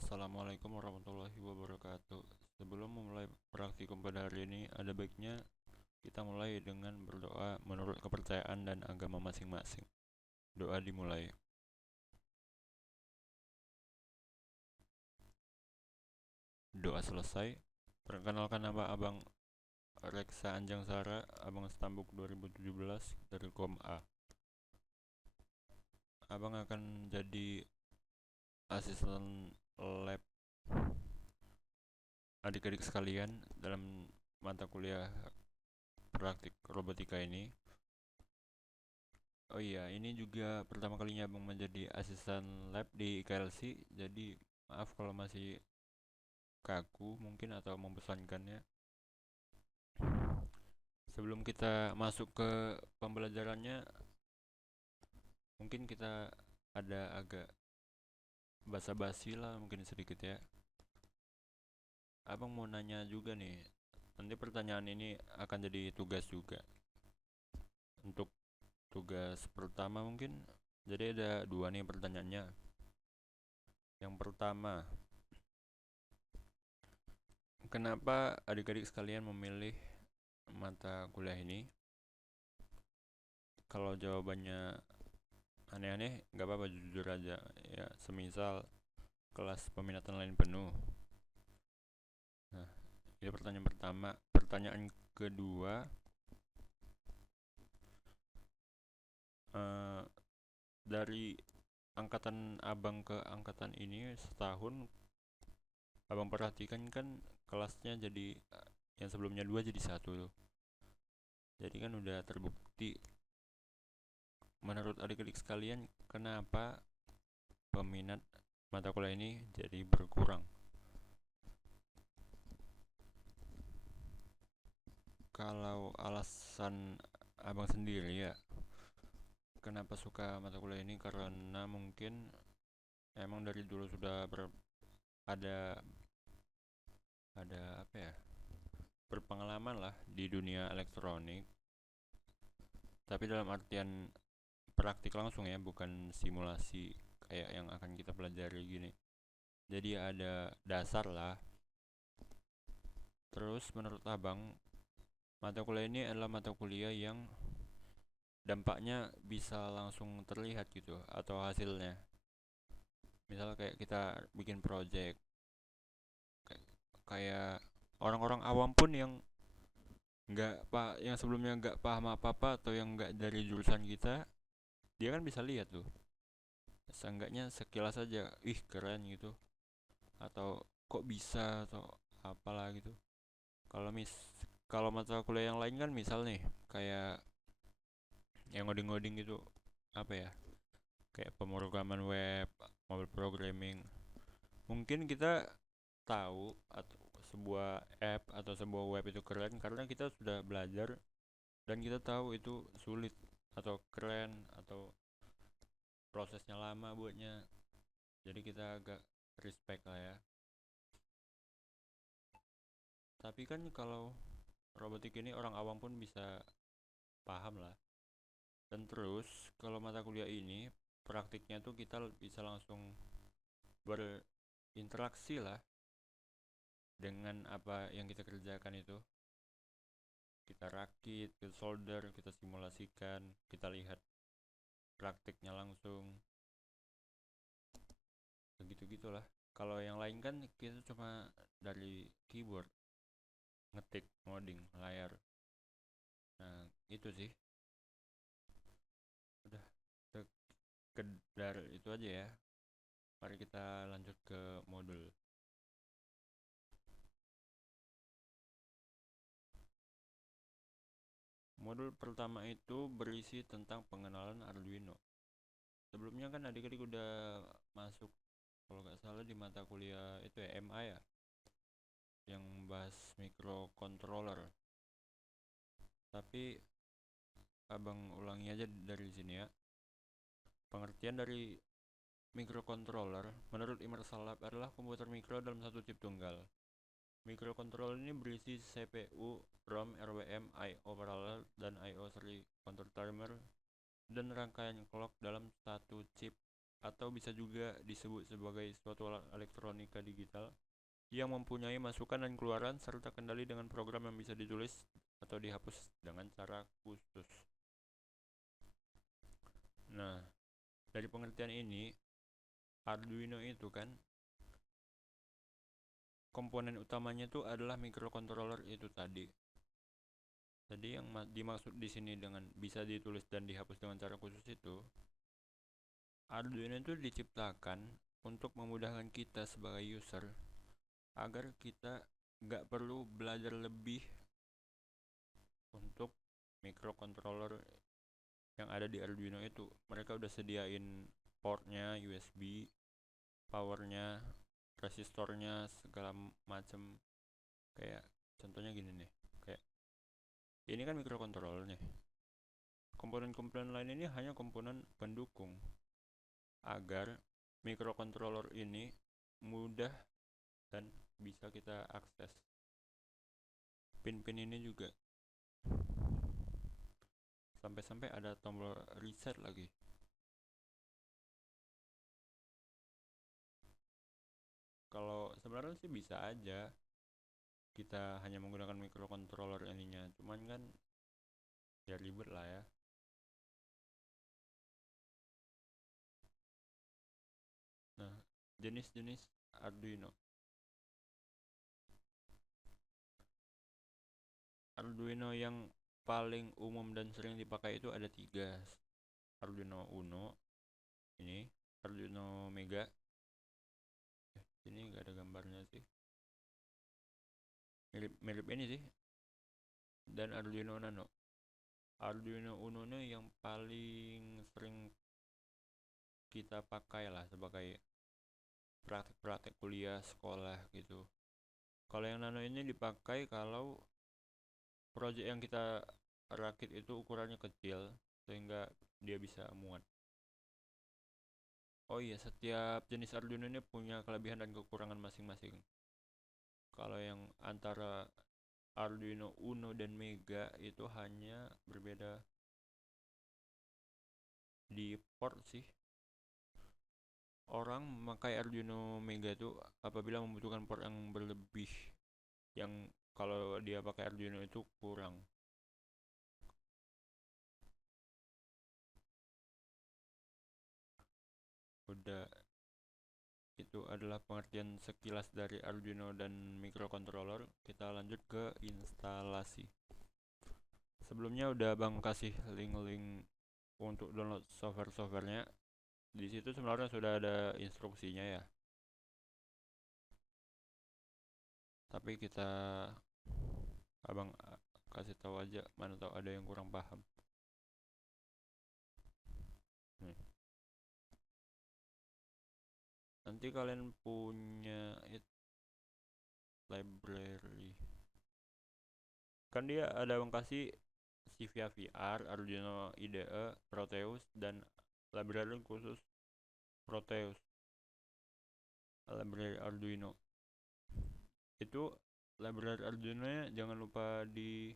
Assalamualaikum warahmatullahi wabarakatuh. Sebelum memulai praktikum pada hari ini, ada baiknya kita mulai dengan berdoa menurut kepercayaan dan agama masing-masing. Doa dimulai. Doa selesai. Perkenalkan nama Abang Reksa Anjang Sara, Abang Stambuk 2017 dari Kom A. Abang akan jadi asisten lab adik-adik sekalian dalam mata kuliah praktik robotika ini. Oh iya, ini juga pertama kalinya Abang menjadi asisten lab di IKLC, jadi maaf kalau masih kaku mungkin atau membosankannya. Sebelum kita masuk ke pembelajarannya, mungkin kita ada agak basa-basi lah mungkin sedikit ya. Abang mau nanya juga nih, nanti pertanyaan ini akan jadi tugas juga. Untuk tugas pertama mungkin, jadi ada dua nih pertanyaannya. Yang pertama, kenapa adik-adik sekalian memilih mata kuliah ini? Kalau jawabannya aneh-aneh, nggak apa-apa, jujur aja. Ya, semisal kelas peminatan lain penuh. Nah, itu pertanyaan pertama. Pertanyaan kedua, eh, dari angkatan abang ke angkatan ini setahun, abang perhatikan kan kelasnya jadi yang sebelumnya dua jadi satu tuh. Jadi kan udah terbukti. Menurut adik-adik sekalian, kenapa peminat mata kuliah ini jadi berkurang? Kalau alasan abang sendiri ya, kenapa suka mata kuliah ini? Karena mungkin emang dari dulu sudah ada ada apa ya, berpengalaman lah di dunia elektronik, tapi dalam artian praktik langsung ya, bukan simulasi kayak yang akan kita pelajari gini. Jadi ada dasar lah. Terus menurut abang, mata kuliah ini adalah mata kuliah yang dampaknya bisa langsung terlihat gitu atau hasilnya. Misal kayak kita bikin project, kayak orang-orang awam pun yang nggak pak yang sebelumnya nggak paham apa-apa atau yang nggak dari jurusan kita, dia kan bisa lihat tuh. Seenggaknya sekilas aja, ih keren gitu. Atau kok bisa atau apalah gitu. Kalau kalau mata kuliah yang lain kan misal nih kayak yang ngoding-ngoding gitu, apa ya, kayak pemrograman web, mobile programming. Mungkin kita tahu atau sebuah app atau sebuah web itu keren karena kita sudah belajar dan kita tahu itu sulit atau keren atau prosesnya lama buatnya. Jadi kita agak respect lah ya. Tapi kan kalau robotik ini orang awam pun bisa paham lah. Dan terus kalau mata kuliah ini praktiknya tuh kita bisa langsung berinteraksi lah dengan apa yang kita kerjakan itu. Kita rakit, kita solder, kita simulasikan, kita lihat praktiknya langsung. Begitu gitulah. Kalau yang lain kan kita cuma dari keyboard ngetik, ngoding, layar. Nah, itu sih. Udah sekedar itu aja ya. Mari kita lanjut ke modul. Modul pertama itu berisi tentang pengenalan Arduino. Sebelumnya kan adik-adik udah masuk, kalau nggak salah di mata kuliah itu ya MA ya, yang bahas microcontroller. Tapi abang ulangi aja dari sini ya. Pengertian dari microcontroller menurut Immersal Lab adalah komputer mikro dalam satu chip tunggal. Microcontroller ini berisi CPU, ROM, RWM, I/O paralel, dan I/O seri control timer dan rangkaian clock dalam satu chip atau bisa juga disebut sebagai suatu alat elektronika digital yang mempunyai masukan dan keluaran serta kendali dengan program yang bisa ditulis atau dihapus dengan cara khusus. Nah, dari pengertian ini, Arduino itu kan komponen utamanya itu adalah microcontroller itu tadi. Jadi yang dimaksud di sini dengan bisa ditulis dan dihapus dengan cara khusus itu, Arduino itu diciptakan untuk memudahkan kita sebagai user agar kita nggak perlu belajar lebih untuk microcontroller yang ada di Arduino itu. Mereka udah sediain portnya, USB, powernya, resistornya, segala macem. Kayak contohnya gini nih, kayak ini kan microcontroller nih. Komponen-komponen lain ini hanya komponen pendukung agar microcontroller ini mudah dan bisa kita akses. Pin-pin ini juga sampai-sampai ada tombol reset lagi. Kalau sebenarnya sih bisa aja kita hanya menggunakan microcontroller ininya, cuman kan ya ribet lah ya. Nah, jenis-jenis Arduino. Arduino yang paling umum dan sering dipakai itu ada 3. Arduino Uno, ini Arduino Mega. Ini nggak ada gambarnya sih. Mirip ini sih. Dan Arduino Nano. Arduino Uno ini yang paling sering kita pakai lah sebagai praktek-praktek kuliah sekolah gitu. Kalau yang Nano ini dipakai kalau project yang kita rakit itu ukurannya kecil sehingga dia bisa muat. Oh iya, setiap jenis Arduino ini punya kelebihan dan kekurangan masing-masing. Kalau yang antara Arduino Uno dan Mega itu hanya berbeda di port sih. Orang memakai Arduino Mega itu apabila membutuhkan port yang berlebih, yang kalau dia pakai Arduino itu kurang. Udah, itu adalah pengertian sekilas dari Arduino dan microcontroller. Kita lanjut ke instalasi. Sebelumnya udah Bang kasih link-link untuk download software-softwarenya. Di situ sebenarnya sudah ada instruksinya ya. Tapi kita Abang kasih tahu aja, mana tahu ada yang kurang paham. Nih. Nanti kalian punya library. Kan dia ada yang kasih Xivia VR, Arduino IDE, Proteus, dan library khusus Proteus. Library Arduino. Itu library Arduino nya jangan lupa di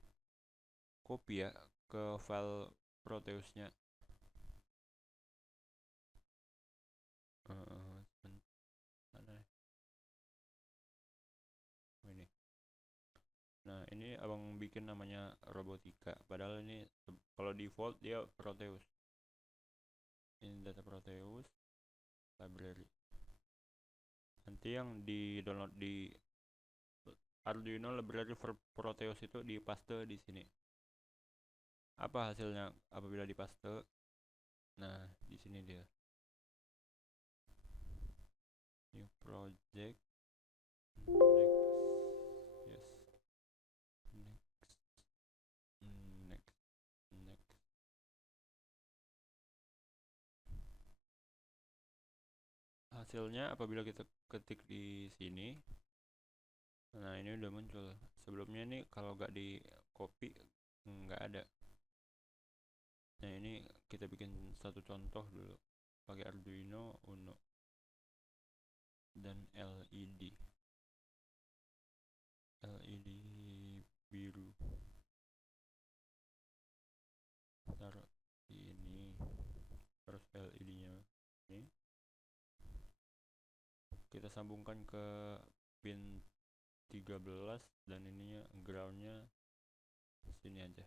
copy ya ke file Proteusnya. Mana ya? Ini. Nah, ini abang bikin namanya robotika. Padahal ini kalau default dia Proteus. Ini data Proteus library. Nanti yang di download di Arduino library for Proteus itu dipaste di sini. Apa hasilnya apabila dipaste? Nah, di sini dia. New project. Next. Yes. Next. Next. Next. Hasilnya apabila kita ketik di sini, nah ini udah muncul. Sebelumnya nih kalau nggak di copy nggak ada. Nah ini kita bikin satu contoh dulu pakai Arduino Uno dan LED biru. Taruh ini terus LED nya ini kita sambungkan ke pin 13 dan ininya groundnya sini aja.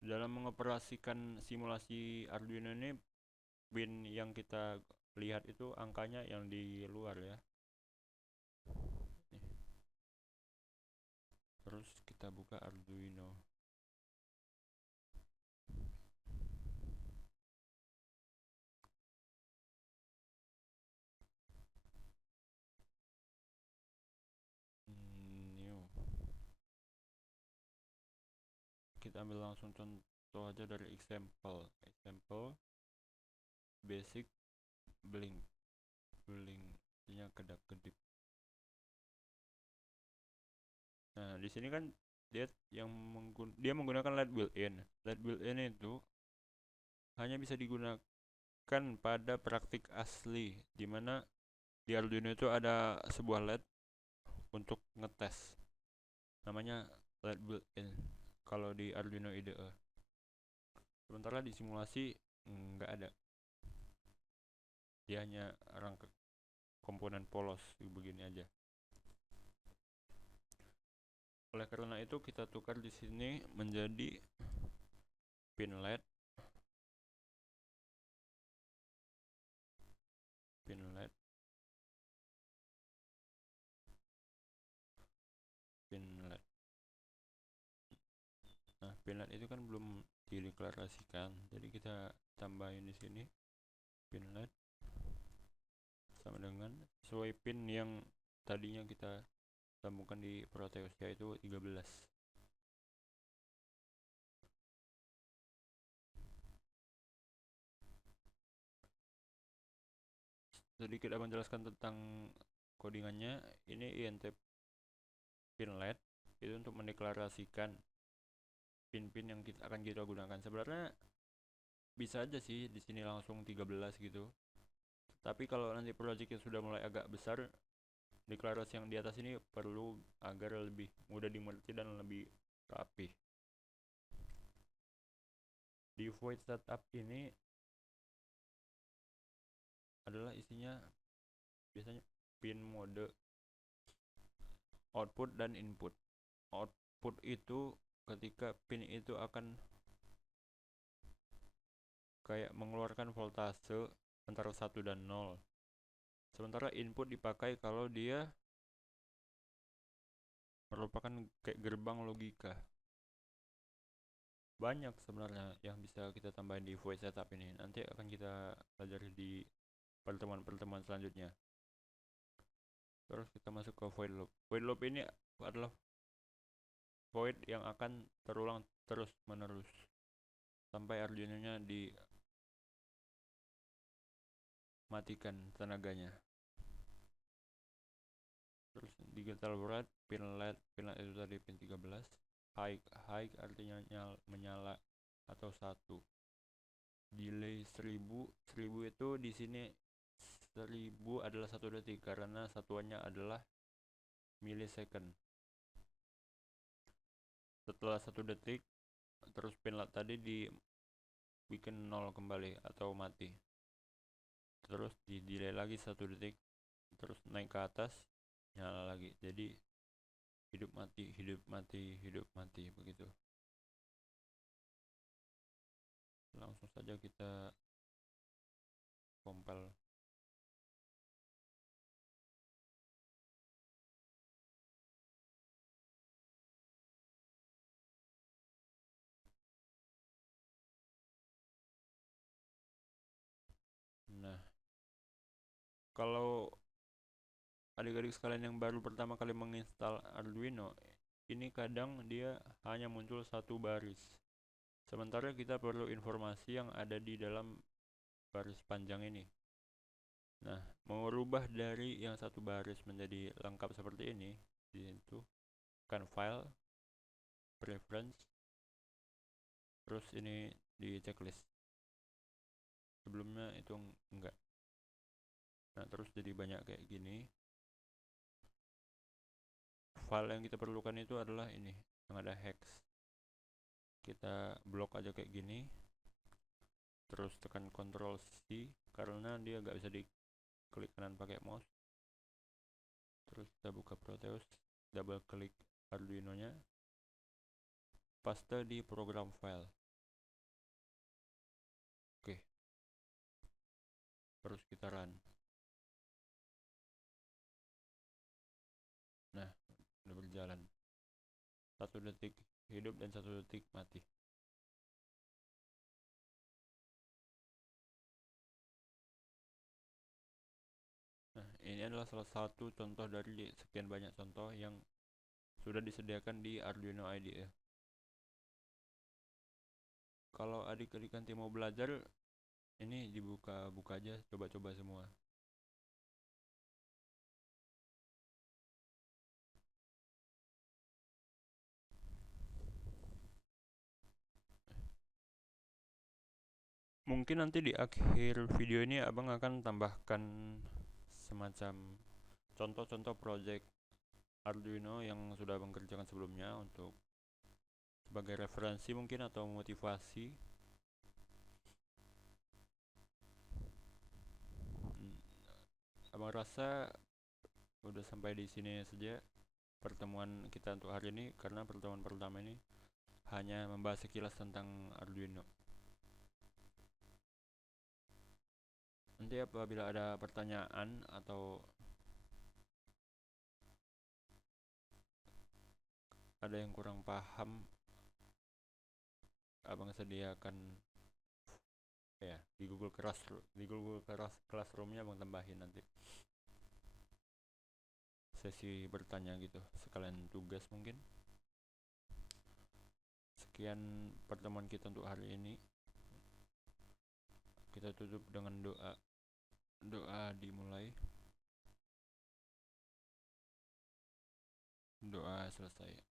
Dalam mengoperasikan simulasi Arduino ini, pin yang kita lihat itu angkanya yang di luar ya. Nih. Terus kita buka Arduino. New. Kita ambil langsung contoh aja dari example basic blink artinya kedap-kedip. Nah di sini kan dia menggunakan LED built-in itu hanya bisa digunakan pada praktik asli, dimana di Arduino itu ada sebuah LED untuk ngetes, namanya LED built-in kalau di Arduino IDE. Sementara di simulasi nggak ada, dia hanya rangka komponen polos begini aja. Oleh karena itu kita tukar di sini menjadi pin LED pin LED Nah, pin LED itu kan belum dideklarasikan, jadi kita tambahin di sini pin LED sama dengan sesuai pin yang tadinya kita sambungkan di Proteus, yaitu 13. Sedikit abang jelaskan tentang codingannya. Ini INT pin LED itu untuk mendeklarasikan pin-pin yang akan kita gunakan. Sebenarnya bisa aja sih di sini langsung 13 gitu. Tapi kalau nanti project yang sudah mulai agak besar, deklarasi yang di atas ini perlu agar lebih mudah dimengerti dan lebih rapi. Di void setup ini adalah isinya biasanya pin mode, output dan input. Output itu ketika pin itu akan kayak mengeluarkan voltase antara 1 dan 0. Sementara input dipakai kalau dia merupakan kayak gerbang logika. Banyak sebenarnya yang bisa kita tambahin di void setup ini. Nanti akan kita pelajari di pertemuan-pertemuan selanjutnya. Terus kita masuk ke void loop. Void loop ini adalah void yang akan terulang terus menerus sampai Arduino-nya dimatikan tenaganya. Terus digital write pin LED itu tadi pin 13. High artinya menyala atau 1. Delay 1000 itu di sini 1000 adalah 1 detik karena satuannya adalah millisecond. Setelah 1 detik terus pin LED tadi dibikin 0 kembali atau mati. Terus di delay lagi 1 detik, terus naik ke atas, nyala lagi. Jadi hidup mati begitu. Langsung saja kita compile. Nah, kalau adik-adik sekalian yang baru pertama kali menginstal Arduino, ini kadang dia hanya muncul satu baris. Sementara kita perlu informasi yang ada di dalam baris panjang ini. Nah, merubah dari yang satu baris menjadi lengkap seperti ini, yaitu kan file, preference, terus ini di checklist. Sebelumnya itu enggak. Nah, terus jadi banyak kayak gini. File yang kita perlukan itu adalah ini, yang ada hex. Kita blok aja kayak gini. terus tekan Ctrl C karena dia nggak bisa diklik kanan pakai mouse. Terus kita buka Proteus, double klik Arduino nya, paste di program file. Oke, terus kita run. Nah, udah berjalan 1 detik hidup dan 1 detik mati. Nah, ini adalah salah satu contoh dari sekian banyak contoh yang sudah disediakan di Arduino IDE. Kalau adik-adik nanti mau belajar, ini dibuka-buka aja, coba-coba semua. Mungkin nanti di akhir video ini abang akan tambahkan semacam contoh-contoh project Arduino yang sudah abang kerjakan sebelumnya untuk sebagai referensi mungkin atau motivasi. Abang rasa udah sampai di sini saja pertemuan kita untuk hari ini, karena pertemuan pertama ini hanya membahas sekilas tentang Arduino. Nanti apabila ada pertanyaan atau ada yang kurang paham, abang sediakan ya di Google Classroom-nya abang tambahin nanti sesi bertanya gitu, sekalian tugas mungkin. Sekian pertemuan kita untuk hari ini. Kita tutup dengan doa. Doa dimulai. Doa selesai.